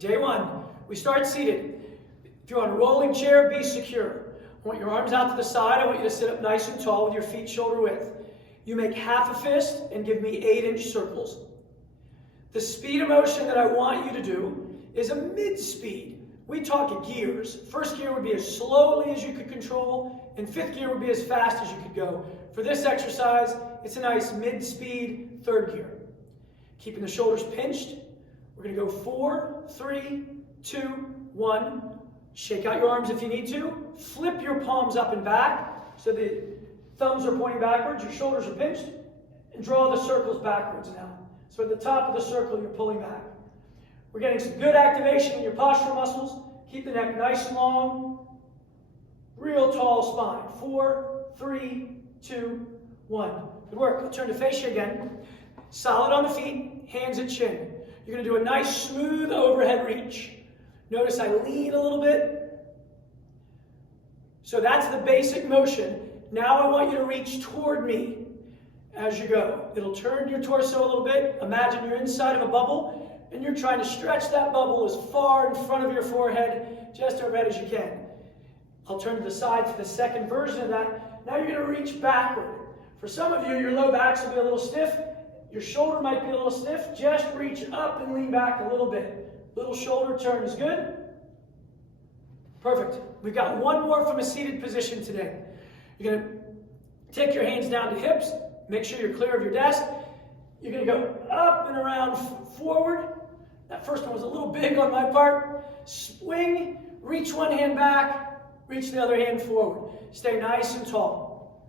Day one, we start seated. If you're on a rolling chair, be secure. I want your arms out to the side. I want you to sit up nice and tall with your feet shoulder width. You make half a fist and give me 8-inch circles. The speed of motion that I want you to do is a mid-speed. We talk gears. First gear would be as slowly as you could control, and fifth gear would be as fast as you could go. For this exercise, it's a nice mid-speed third gear. Keeping the shoulders pinched. We're going to go 4, 3, 2, 1. Shake out your arms if you need to. Flip your palms up and back so the thumbs are pointing backwards, your shoulders are pinched, and draw the circles backwards now. So at the top of the circle, you're pulling back. We're getting some good activation in your postural muscles. Keep the neck nice and long. Real tall spine. 4, 3, 2, 1. Good work. I'll turn to face you again. Solid on the feet, hands at chin. You're going to do a nice smooth overhead reach. Notice I lean a little bit. So that's the basic motion. Now I want you to reach toward me as you go. It'll turn your torso a little bit. Imagine you're inside of a bubble and you're trying to stretch that bubble as far in front of your forehead, just overhead as you can. I'll turn to the side for the second version of that. Now you're going to reach backward. For some of you, your low backs will be a little stiff. Your shoulder might be a little stiff. Just reach up and lean back a little bit. Little shoulder turn is good. Perfect. We've got one more from a seated position today. You're going to take your hands down to hips. Make sure you're clear of your desk. You're going to go up and around forward. That first one was a little big on my part. Swing, reach one hand back, reach the other hand forward. Stay nice and tall.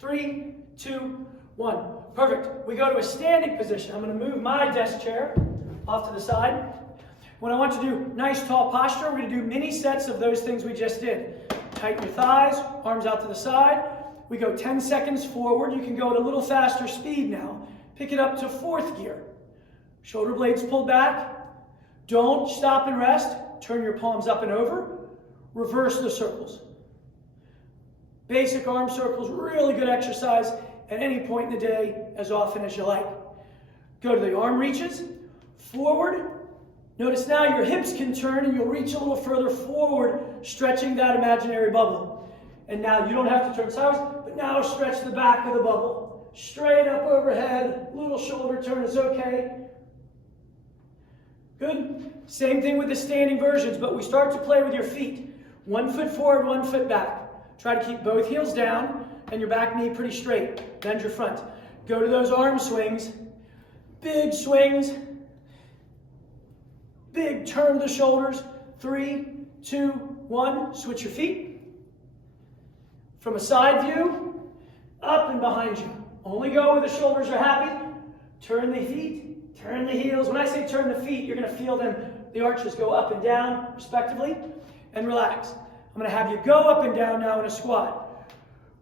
3, 2, 1. Perfect. We go to a standing position. I'm going to move my desk chair off to the side. When I want you to do nice tall posture, we're going to do mini sets of those things we just did. Tighten your thighs, arms out to the side. We go 10 seconds forward. You can go at a little faster speed now. Pick it up to 4th gear. Shoulder blades pulled back. Don't stop and rest. Turn your palms up and over. Reverse the circles. Basic arm circles, really good exercise at any point in the day, as often as you like. Go to the arm reaches. Forward. Notice now your hips can turn and you'll reach a little further forward, stretching that imaginary bubble. And now you don't have to turn sideways, but now stretch the back of the bubble. Straight up overhead, little shoulder turn is okay. Good. Same thing with the standing versions, but we start to play with your feet. 1 foot forward, 1 foot back. Try to keep both heels down and your back knee pretty straight. Bend your front. Go to those arm swings. Big swings. Big turn of the shoulders. 3, 2, 1. Switch your feet. From a side view, up and behind you. Only go where the shoulders are happy. Turn the feet, turn the heels. When I say turn the feet, you're going to feel them, the arches go up and down, respectively, and relax. I'm going to have you go up and down now in a squat.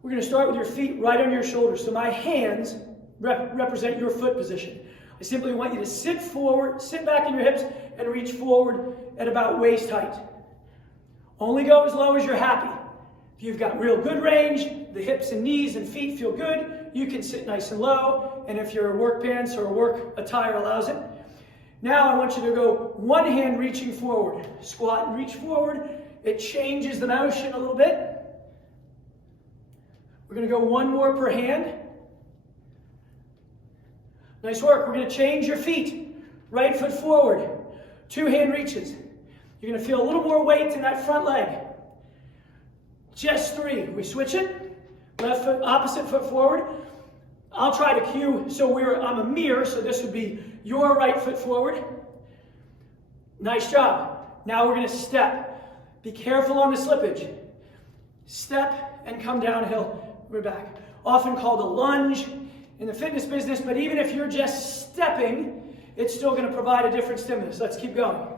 We're going to start with your feet right on your shoulders. So my hands represent your foot position. I simply want you to sit forward, sit back in your hips, and reach forward at about waist height. Only go as low as you're happy. If you've got real good range, the hips and knees and feet feel good, you can sit nice and low, and if your work pants or work attire allows it. Now I want you to go one hand reaching forward. Squat and reach forward. It changes the motion a little bit. We're going to go one more per hand. Nice work. We're going to change your feet. Right foot forward. 2 hand reaches. You're going to feel a little more weight in that front leg. Just 3. We switch it. Left foot, opposite foot forward. I'll try to cue, so I'm a mirror, so this would be your right foot forward. Nice job. Now we're going to step. Be careful on the slippage. Step and come downhill. We're back. Often called a lunge in the fitness business, but even if you're just stepping, it's still going to provide a different stimulus. Let's keep going.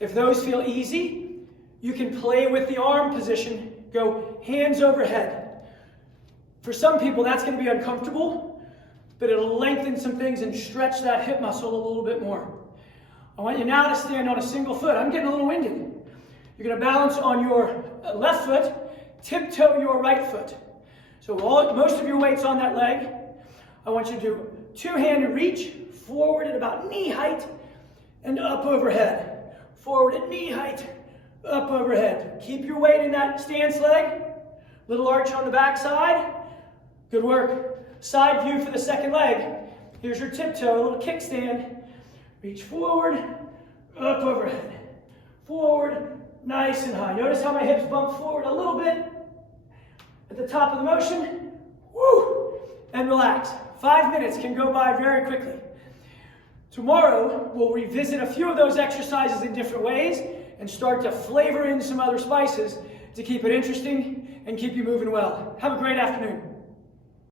If those feel easy, you can play with the arm position. Go hands overhead. For some people, that's going to be uncomfortable, but it'll lengthen some things and stretch that hip muscle a little bit more. I want you now to stand on a single foot. I'm getting a little winded. You're going to balance on your left foot, tiptoe your right foot. So most of your weight's on that leg. I want you to do 2-handed reach forward at about knee height and up overhead. Forward at knee height, up overhead. Keep your weight in that stance leg. Little arch on the back side. Good work. Side view for the second leg. Here's your tiptoe, a little kickstand. Reach forward, up overhead. Forward, nice and high. Notice how my hips bump forward a little bit at the top of the motion. Woo! And relax. 5 minutes can go by very quickly. Tomorrow, we'll revisit a few of those exercises in different ways and start to flavor in some other spices to keep it interesting and keep you moving well. Have a great afternoon.